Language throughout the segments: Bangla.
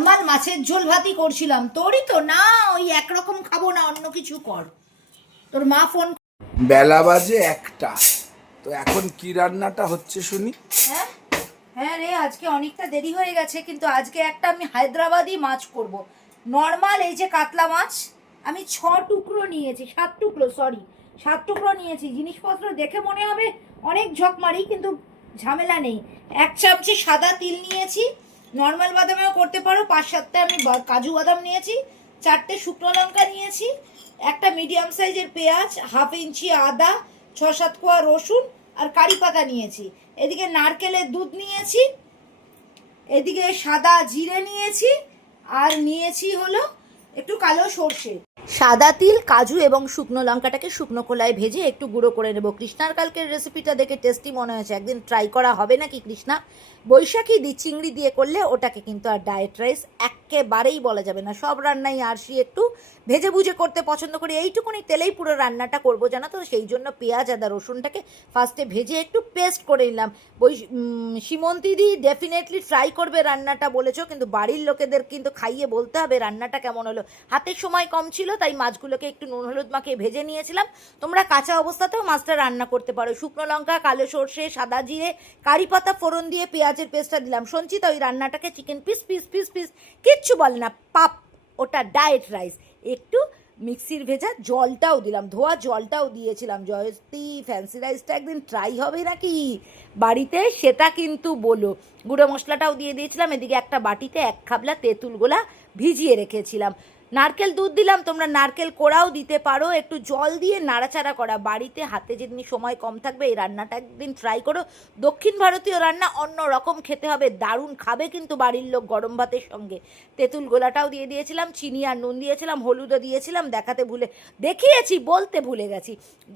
নর্মাল মাছের ঝোল ভাতই করছিলাম। তোরই তো না, ওই একরকম খাবো না, অন্য কিছু কর। তোর মা ফোন। বেলা বাজে 1টা, তো এখন কি রান্নাটা হচ্ছে শুনি। হ্যাঁ হ্যাঁ রে, আজকে অনেকটা দেরি হয়ে গেছে, কিন্তু আজকে একটা আমি হায়দ্রাবাদি মাছ করব। নর্মাল এই যে কাতলা মাছ আমি 6 টুকরো নিয়েছি, 7 টুকরো, সরি 7 টুকরো নিয়েছি। জিনিসপত্র দেখে মনে হবে অনেক ঝকমারি, কিন্তু ঝামেলা নেই। 1 চামচি সাদা তিল নিয়েছি, নর্মাল বাদামেও করতে পারো। 5-7টা আমি কাজু বাদাম নিয়েছি, 4টে শুকনো লঙ্কা নিয়েছি, একটা মিডিয়াম সাইজের পেঁয়াজ, 1/2 ইঞ্চি আদা, 6-7 কোয়া রসুন আর কারি পাতা নিয়েছি। এদিকে নারকেলের দুধ নিয়েছি, এদিকে সাদা জিরে নিয়েছি, আর নিয়েছি হলো একটু কালো সর্ষে। সাদা তিল, কাজু এবং শুকনো লঙ্কাটাকে শুকনো খোলায় ভেজে একটু গুঁড়ো করে নেব। কৃষ্ণার কালকের রেসিপিটা দেখে টেস্টি মনে হয়েছে, একদিন ট্রাই করা হবে নাকি কৃষ্ণা? বৈশাখী চিংড়ি দিয়ে করলে ওটাকে কিন্তু আর ডায়েট রাইস একেবারেই বলা যাবে না। সব রান্নাই আরশি একটু ভেজে ভুজে করতে পছন্দ করি, এইটুকুনি তেলেই পুরো রান্নাটা করবো জানো তো। সেই জন্য পেঁয়াজ আদা রসুনটাকে ফার্স্টে ভেজে একটু পেস্ট করে নিলাম। সীমন্তিদি ডেফিনেটলি ট্রাই করবে রান্নাটা বলেছো, কিন্তু বাড়ির লোকেদের কিন্তু খাইয়ে বলতে হবে রান্নাটা কেমন হলো। হাতে সময় কম ছিল, তাই মাছগুলোকে একটু নুন হলুদ মাখিয়ে ভেজে নিয়েছিলাম। তোমরা কাঁচা অবস্থাতেও মাছটা রান্না করতে পারো। শুকনো লঙ্কা, কালো সর্ষে, সাদা জিরে, কারি পাতা ফোড়ন দিয়ে পেঁয়াজের পেস্টটা দিলাম। সঞ্চিতা ওই রান্নাটাকে chicken piece piece piece piece কিচ্ছু বলে না, পাপ, ওটা ডায়েট রাইস। একটু মিক্সির ভেজা জলটাও দিলাম, ধোয়া জলটাও দিয়েছিলাম। জয়তী ফ্যান্সি রাইসটা একদিন ট্রাই হবে নাকি বাড়িতে, সেটা কিন্তু বলো। গুঁড়ো মশলাটাও দিয়ে দিয়েছিলাম। এদিকে একটা বাটিতে 1 খাবলা তেঁতুল গোলা ভিজিয়ে রেখেছিলাম। নারকেল দুধ দিলাম, তোমরা নারকেল কোড়াও দিতে পারো। একটু জল দিয়ে নাড়াচাড়া করা। বাড়িতে হাতে যেদিন সময় কম থাকবে এই রান্নাটা একদিন ট্রাই করো। দক্ষিণ ভারতীয় রান্না, অন্য রকম খেতে হবে, দারুণ খাবে কিন্তু বাড়ির লোক গরম ভাতের সঙ্গে। তেঁতুল গোলাটাও দিয়ে দিয়েছিলাম, চিনি আর নুন দিয়েছিলাম, হলুদও দিয়েছিলাম, দেখিয়েছি বলতে ভুলে গেছি।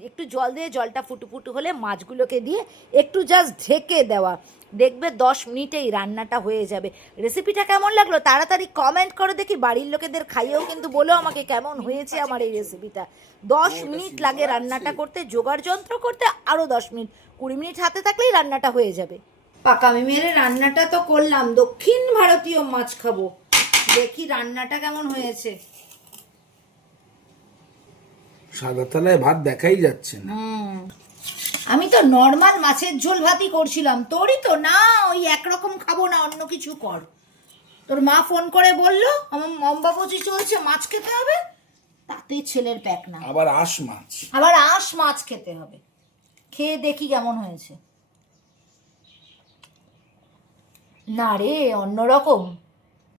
একটু জল দিয়ে জলটা ফুটু হলে মাছগুলোকে দিয়ে একটু জাস্ট ঢেকে দেওয়া, দেখবে 10 মিনিটেই রান্নাটা হয়ে যাবে। রেসিপিটা কেমন লাগলো তাড়াতাড়ি কমেন্ট করো দেখি, বাড়ির লোকেদের খাইয়েও কিন্তু বলো আমাকে কেমন হয়েছে আমার এই রেসিপিটা। 10 মিনিট লাগে রান্নাটা করতে, জোগাড় যন্ত্র করতে আরও 10 মিনিট, 20 মিনিট হাতে থাকলেই রান্নাটা হয়ে যাবে। পাকামি মেরে রান্নাটা তো করলাম, দক্ষিণ ভারতীয় মাছ খাবো, দেখি রান্নাটা কেমন হয়েছে। সাদা তলায় ভাত দেখাই যাচ্ছে না। আমি তো নর্মাল মাছের ঝোল ভাতই করছিলাম। তোরই তো না, ওই একরকম খাবো না, অন্য কিছু কর। তোর মা ফোন করে বললো আমার অম্বাবচি চলছে, মাছ খেতে হবে, তাতেই ছেলের প্যাক না। আবার আঁশ মাছ খেতে হবে। খেয়ে দেখি কেমন হয়েছে। না রে, অন্যরকম।